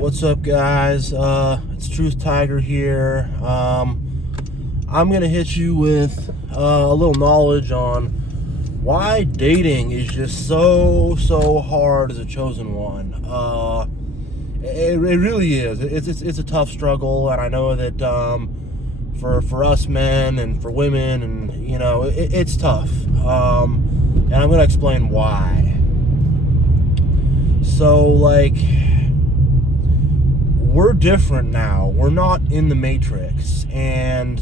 What's up, guys? It's Truth Tiger here. I'm gonna hit you with a little knowledge on why dating is just so hard as a chosen one. It really is. It's a tough struggle, and I know that for us men and for women, and it's tough. And I'm gonna explain why. So, like, we're different now. We're not in the Matrix, and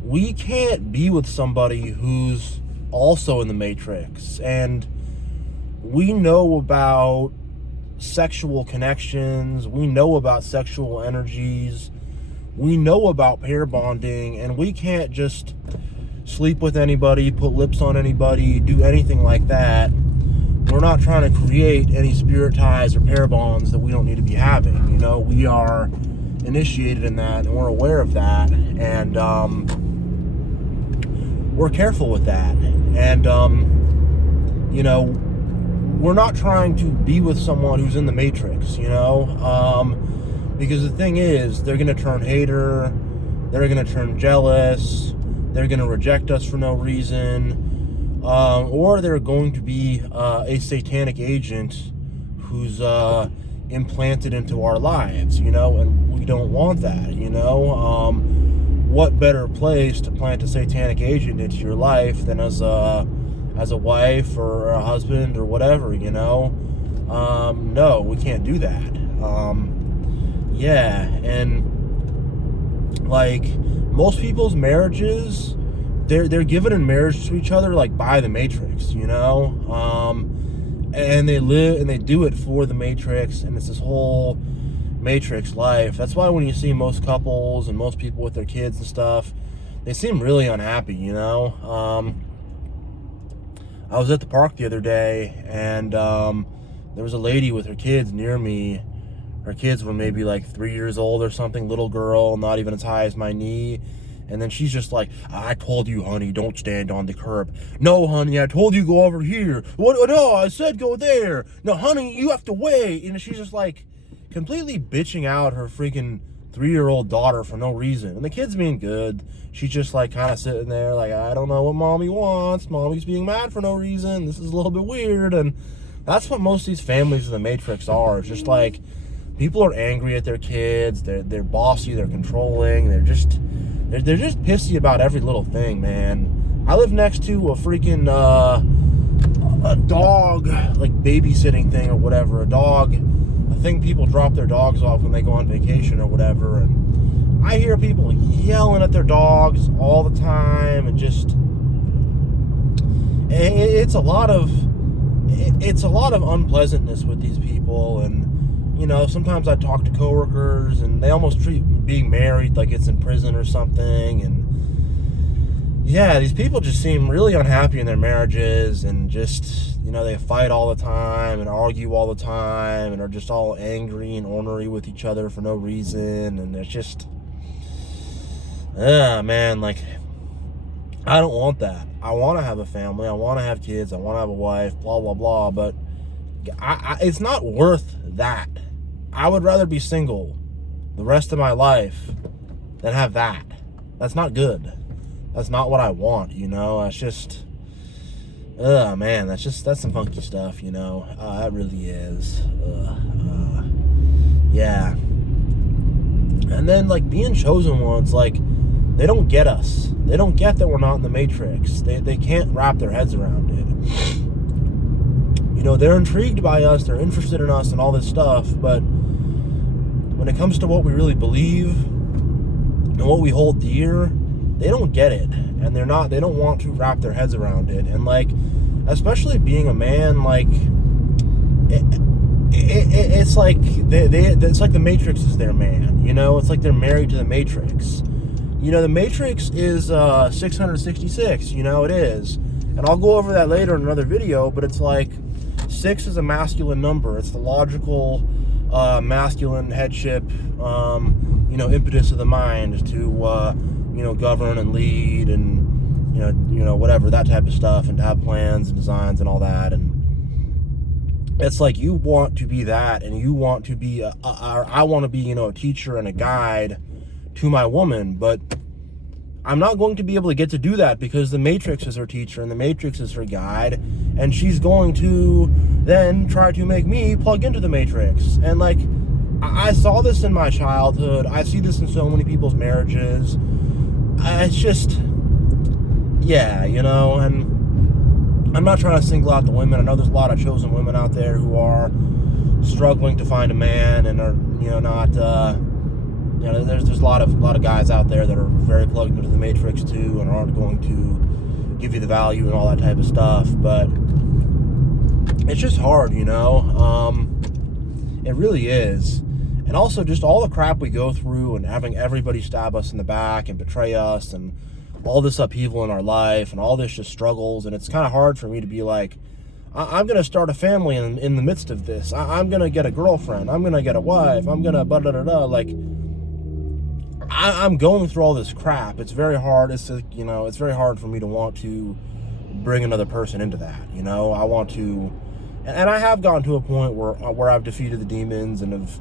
we can't be with somebody who's also in the Matrix. And we know about sexual connections, we know about sexual energies, we know about pair bonding, and we can't just sleep with anybody, put lips on anybody, do anything like that. We're not trying to create any spirit ties or pair bonds that we don't need to be having. We are initiated in that, and we're aware of that, and we're careful with that. And we're not trying to be with someone who's in the Matrix, because the thing is, they're going to turn hater, they're going to turn jealous, they're going to reject us for no reason. Or they're going to be a satanic agent who's implanted into our lives, and we don't want that, What better place to plant a satanic agent into your life than as a wife or a husband or whatever, No, we can't do that. And like most people's marriages, they're given in marriage to each other like by the Matrix, and they live and they do it for the Matrix, and it's this whole Matrix life. That's why when you see most couples and most people with their kids and stuff, they seem really unhappy, I was at the park the other day, and there was a lady with her kids near me. Her kids were maybe like 3 years old or something, little girl, not even as high as my knee. And then she's just like, I told you, honey, don't stand on the curb. No, honey, I told you go over here. What? No, I said go there. No, honey, you have to wait. And she's just like completely bitching out her freaking 3-year-old daughter for no reason. And the kid's being good. She's just like kind of sitting there like, I don't know what mommy wants. Mommy's being mad for no reason. This is a little bit weird. And that's what most of these families in the Matrix are. It's just like people are angry at their kids. They're bossy. They're controlling. They're just pissy about every little thing, man. I live next to a freaking a dog like babysitting thing or whatever. A thing people drop their dogs off when they go on vacation or whatever. And I hear people yelling at their dogs all the time, and just it's a lot of unpleasantness with these people. And sometimes I talk to coworkers, and they almost treat being married like it's in prison or something. And yeah, these people just seem really unhappy in their marriages, and just they fight all the time and argue all the time, and are just all angry and ornery with each other for no reason. And it's just man, like, I don't want that. I want to have a family, I want to have kids, I want to have a wife, blah blah blah, but it's not worth that. I would rather be single the rest of my life than have that. That's not good. That's not what I want, It's just, man, that's some funky stuff, That really is. Yeah. And then, like, being chosen ones, like, they don't get us. They don't get that we're not in the Matrix. They can't wrap their heads around it. They're intrigued by us, they're interested in us and all this stuff, but when it comes to what we really believe and what we hold dear, they don't get it, and they don't want to wrap their heads around it. And like, especially being a man, like it's like it's like the Matrix is their man, it's like they're married to the Matrix. The Matrix is 666, it is. And I'll go over that later in another video, but it's like 6 is a masculine number. It's the logical, masculine headship, impetus of the mind to, govern and lead and, whatever, that type of stuff, and to have plans and designs and all that. And it's like you want to be that, and you want to be I want to be, a teacher and a guide to my woman, but I'm not going to be able to get to do that because the Matrix is her teacher and the Matrix is her guide, and she's going to then try to make me plug into the Matrix. And like, I saw this in my childhood. I see this in so many people's marriages. It's just, yeah, and I'm not trying to single out the women. I know there's a lot of chosen women out there who are struggling to find a man and are, not, there's a lot of guys out there that are very plugged into the Matrix too and aren't going to give you the value and all that type of stuff. But it's just hard, it really is. And also just all the crap we go through and having everybody stab us in the back and betray us and all this upheaval in our life and all this just struggles. And it's kind of hard for me to be like, I'm going to start a family in the midst of this. I'm going to get a girlfriend. I'm going to get a wife. I'm going to blah-da-da-da. Like, I'm going through all this crap. It's very hard. It's very hard for me to want to bring another person into that. I want to, and I have gotten to a point where I've defeated the demons and have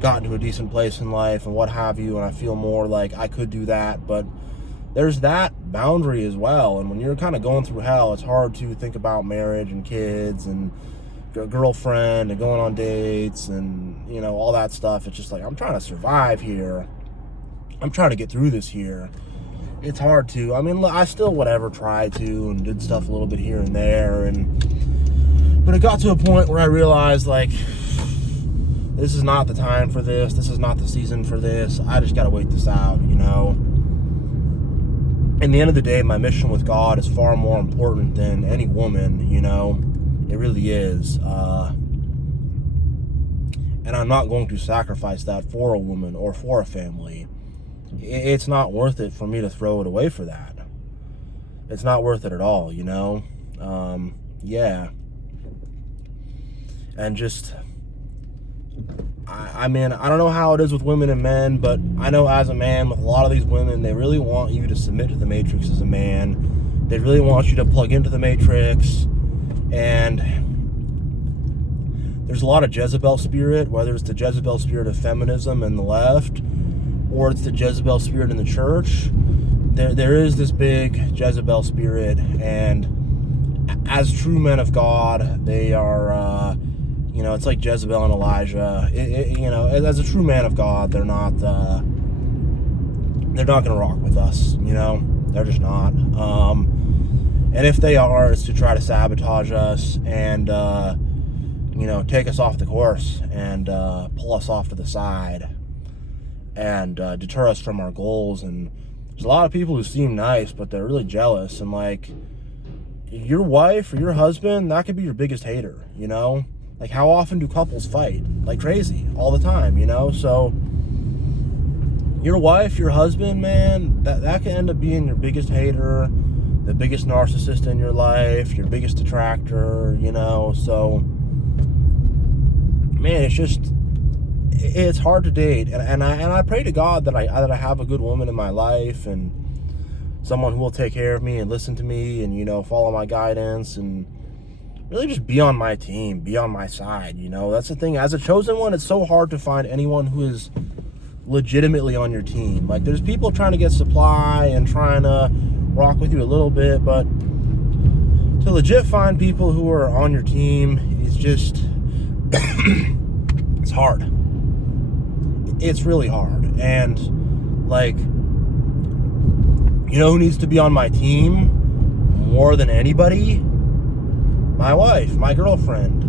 gotten to a decent place in life and what have you, and I feel more like I could do that. But there's that boundary as well. And when you're kind of going through hell, it's hard to think about marriage and kids and a girlfriend and going on dates and all that stuff. It's just like, I'm trying to survive here. I'm trying to get through this here. It's hard to. I mean, I still tried to and did stuff a little bit here and there, but it got to a point where I realized, like, this is not the time for this. This is not the season for this. I just got to wait this out, In the end of the day, my mission with God is far more important than any woman, It really is. And I'm not going to sacrifice that for a woman or for a family. It's not worth it for me to throw it away for that. It's not worth it at all, yeah. And just, I mean, I don't know how it is with women and men, but I know as a man, with a lot of these women, they really want you to submit to the Matrix as a man. They really want you to plug into the Matrix. And there's a lot of Jezebel spirit, whether it's the Jezebel spirit of feminism and the left, or it's the Jezebel spirit in the church. There is this big Jezebel spirit, and as true men of God, they are, it's like Jezebel and Elijah. As a true man of God, they're not going to rock with us. They're just not. And if they are, it's to try to sabotage us and take us off the course and pull us off to the side and deter us from our goals. And there's a lot of people who seem nice, but they're really jealous. And like, your wife or your husband, that could be your biggest hater, Like, how often do couples fight? Like crazy, all the time, So your wife, your husband, man, that can end up being your biggest hater, the biggest narcissist in your life, your biggest detractor, So, man, it's hard to date, and I pray to God that I have a good woman in my life and someone who will take care of me and listen to me and follow my guidance and really just be on my team, be on my side. That's the thing. As a chosen one, it's so hard to find anyone who is legitimately on your team. Like, there's people trying to get supply and trying to rock with you a little bit, but to legit find people who are on your team is just it's hard. It's really hard. And like, who needs to be on my team more than anybody? My wife, my girlfriend.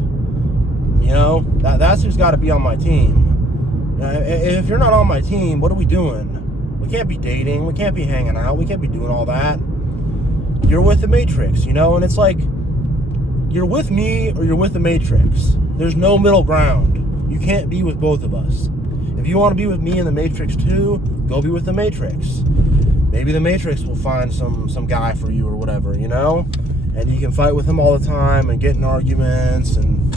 That's who's got to be on my team. If you're not on my team, what are we doing? We can't be dating. We can't be hanging out. We can't be doing all that. You're with the Matrix, and it's like, you're with me or you're with the Matrix. There's no middle ground. You can't be with both of us. If you want to be with me in the Matrix too, go be with the Matrix. Maybe the Matrix will find some guy for you or whatever, And you can fight with him all the time and get in arguments and,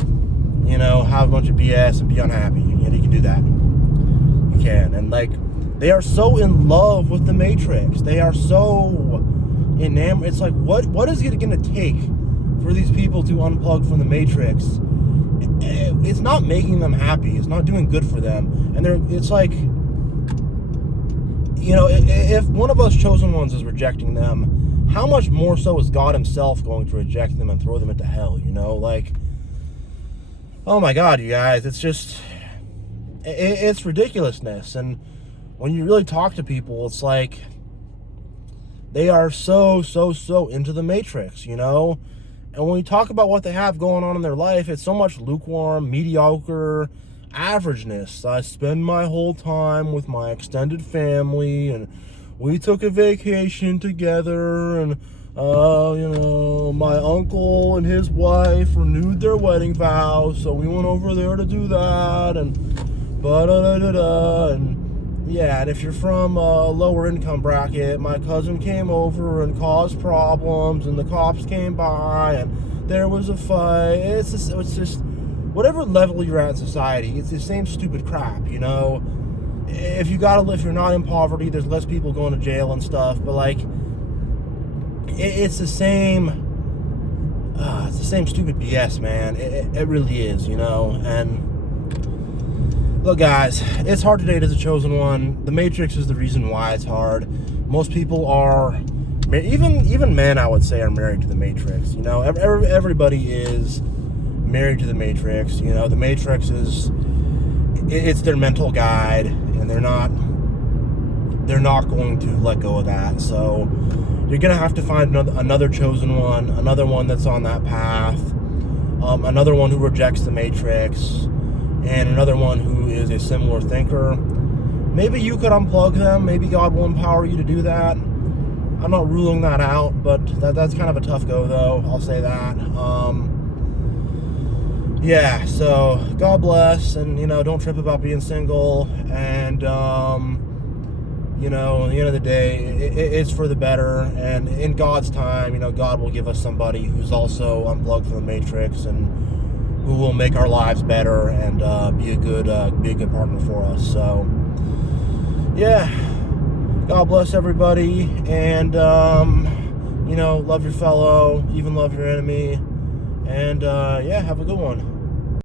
have a bunch of BS and be unhappy. You can do that. You can. And like, they are so in love with the Matrix. They are so enamored. It's like, what is it going to take for these people to unplug from the Matrix it's not making them happy. It's not doing good for them. And it's like, if one of us chosen ones is rejecting them, how much more so is God himself going to reject them and throw them into hell? Like, oh my God, you guys, it's just, it's ridiculousness. And when you really talk to people, it's like they are so into the Matrix, And when we talk about what they have going on in their life, it's so much lukewarm, mediocre averageness. I spend my whole time with my extended family, and we took a vacation together, and my uncle and his wife renewed their wedding vows, so we went over there to do that, and and if you're from a lower income bracket, my cousin came over and caused problems, and the cops came by, and there was a fight. It's just whatever level you're at in society, it's the same stupid crap, If you if you're not in poverty, there's less people going to jail and stuff, but like, it's the same stupid BS, man. It really is, And look, guys, it's hard to date as a chosen one. The Matrix is the reason why it's hard. Most people are, even men, I would say, are married to the Matrix. Everybody is married to the Matrix. The Matrix it's their mental guide, and they're not going to let go of that. So you're gonna have to find another chosen one, another one that's on that path, another one who rejects the Matrix, and another one who is a similar thinker. Maybe you could unplug them. Maybe God will empower you to do that. I'm not ruling that out, but that's kind of a tough go, though. I'll say that. Yeah, so God bless, and, don't trip about being single, and, at the end of the day, it's for the better, and in God's time, God will give us somebody who's also unplugged from the Matrix, and who will make our lives better, and be a good partner for us. So, yeah, God bless everybody, and, love your fellow, even love your enemy, and, have a good one.